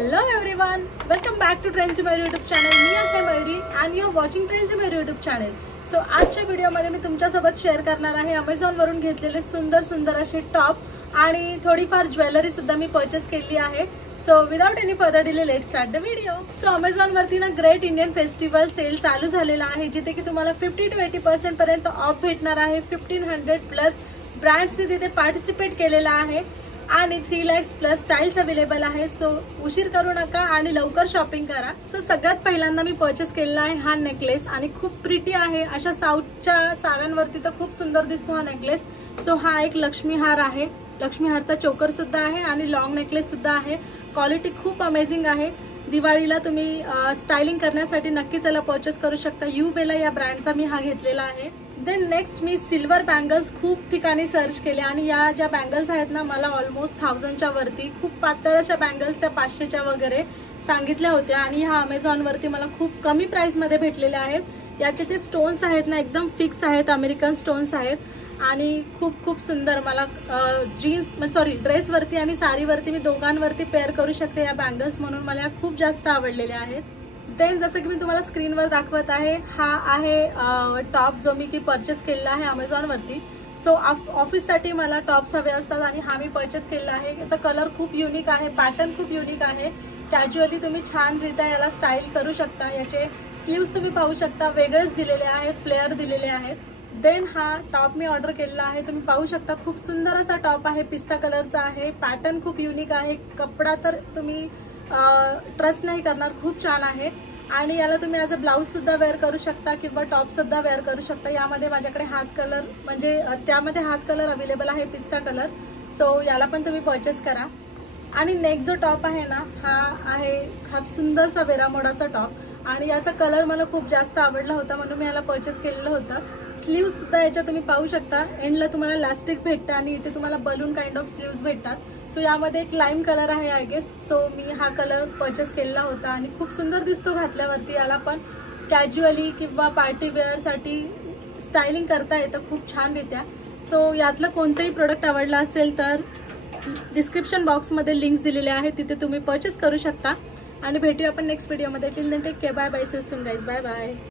Hello everyone, welcome back to Trends in my YouTube channel. मी आहे Mayuri and you are watching Trends in my YouTube channel. So आजच्या व्हिडिओमध्ये मी तुमच्यासोबत share करणार आहे Amazon वरून घेतलेले सुंदर असे टॉप आणि थोडीफार ज्वेलरी सुद्धा मी परचेस केली आहे. So without any further delay let's start the video. So Amazon वरती ना ग्रेट इंडियन फेस्टिवल सेल चालू झालेला आहे, जिथे की तुम्हाला 50 to 80% पर्यंत ऑफ भेटणार आहे. 1500 प्लस ब्रँड्सने तिथे पार्टिसिपेट केलेला आहे आणि 3 lakhs प्लस स्टाइल्स अवेलेबल आहे. सो उशीर करू नका आणि लवकर शॉपिंग करा. सो सगळ्यात पहिल्यांदा मी परचेस केलेला आहे हा नेकलेस आणि खूप प्रिटी आहे. अशा साऊथच्या साड्यांवरती तर खूप सुंदर दिसतो हा नेकलेस. सो हा एक लक्ष्मी हार आहे. लक्ष्मी हारचा चोकर सुद्धा आहे आणि लॉंग नेकलेस सुद्धा आहे. क्वालिटी खूप अमेझिंग आहे. दिवाळीला तुम्ही स्टाइलिंग करण्यासाठी नक्कीच याला परचेस करू शकता. युबेला या ब्रँडचा मी हा घेतलेला आहे. देन नेक्स्ट मी सिल्वर बँगल्स खूप ठिकाणी सर्च केले आणि या ज्या बँगल्स आहेत ना, मला ऑलमोस्ट 1000च्या वरती खूप पातळ अशा बँगल्स त्या 500च्या वगैरे सांगितल्या होत्या आणि ह्या Amazon वरती मला खूप कमी प्राइस मध्ये भेटलेल्या आहेत. याचे जे स्टोन्स आहेत ना एकदम फिक्स आहेत, अमेरिकन स्टोन्स आहेत आणि खूप सुंदर. मला ड्रेसवरती आणि साडीवरती मी दोघांवरती पेअर करू शकते या बँगल्स, म्हणून मला खूप जास्त आवडलेल्या आहेत. देन जसं की मी तुम्हाला स्क्रीनवर दाखवत आहे, हा आहे टॉप जो मी की परचेस केलेला आहे Amazon वरती. सो ऑफिससाठी मला टॉप्स हवे असतात आणि हा मी परचेस केलेला आहे. याचा कलर खूप युनिक आहे, पॅटर्न खूप युनिक आहे. कॅज्युअली तुम्ही छानरित्या याला स्टाईल करू शकता. याचे स्लीव्स तुम्ही पाहू शकता, वेगळेच दिलेले आहेत, फ्लेअर दिलेले आहेत. देन हा टॉप मी ऑर्डर केलेला आहे. तुम्ही पाहू शकता खूप सुंदर असा टॉप आहे, पिस्ता कलरचा आहे. पॅटर्न खूप युनिक आहे. कपडा तर तुम्ही ट्रस्ट नाही करणार, खूप छान आहे. आणि याला तुम्ही ॲज अ ब्लाऊज सुद्धा वेअर करू शकता किंवा टॉप सुद्धा वेअर करू शकता. यामध्ये माझ्याकडे हाच कलर म्हणजे त्यामध्ये हाच कलर अवेलेबल आहे, पिस्ता कलर. सो याला पण तुम्ही परचेस करा. आणि नेक्स्ट जो टॉप आहे ना, हा सुंदरसा वेरामोडाचा टॉप आणि याचा कलर मला खूप जास्त आवडला होता, म्हणून मी याला परचेस केलेलं होतं. स्लीव्स सुद्धा याच्या तुम्ही पाहू शकता, एंडला तुम्हाला इलास्टिक भेटतं आणि इथे तुम्हाला बलून काइंड ऑफ स्लीव्स भेटतात. सो यामध्ये एक लाईम कलर आहे आय गेस. सो मी हा कलर परचेस केलेला होता आणि खूप सुंदर दिसतो घातल्यावरती. याला पण कॅज्युअली किंवा पार्टी वेअरसाठी स्टायलिंग करता येतं खूप छानरित्या. सो यातलं कोणतंही प्रोडक्ट आवडलं असेल तर डिस्क्रिप्शन बॉक्समध्ये लिंक्स दिलेले आहेत, तिथे तुम्ही परचेस करू शकता. आणि भेटूया आपण नेक्स्ट व्हिडिओमध्ये. Till then take care, bye bye, see you soon guys, bye bye.